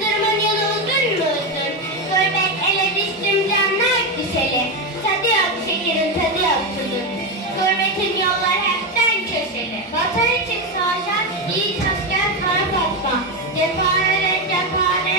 Dırman yoludun mu uzun? Gurbet ele düştüm canlar. Tadı yok şekerin tadı yok tuzun. Gurbetin yollar hepten köşeli. Vatan için savaşan yiğit asker kan katma. Cephaneye cephaneye.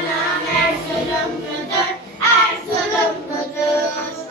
canım Erzurum budur,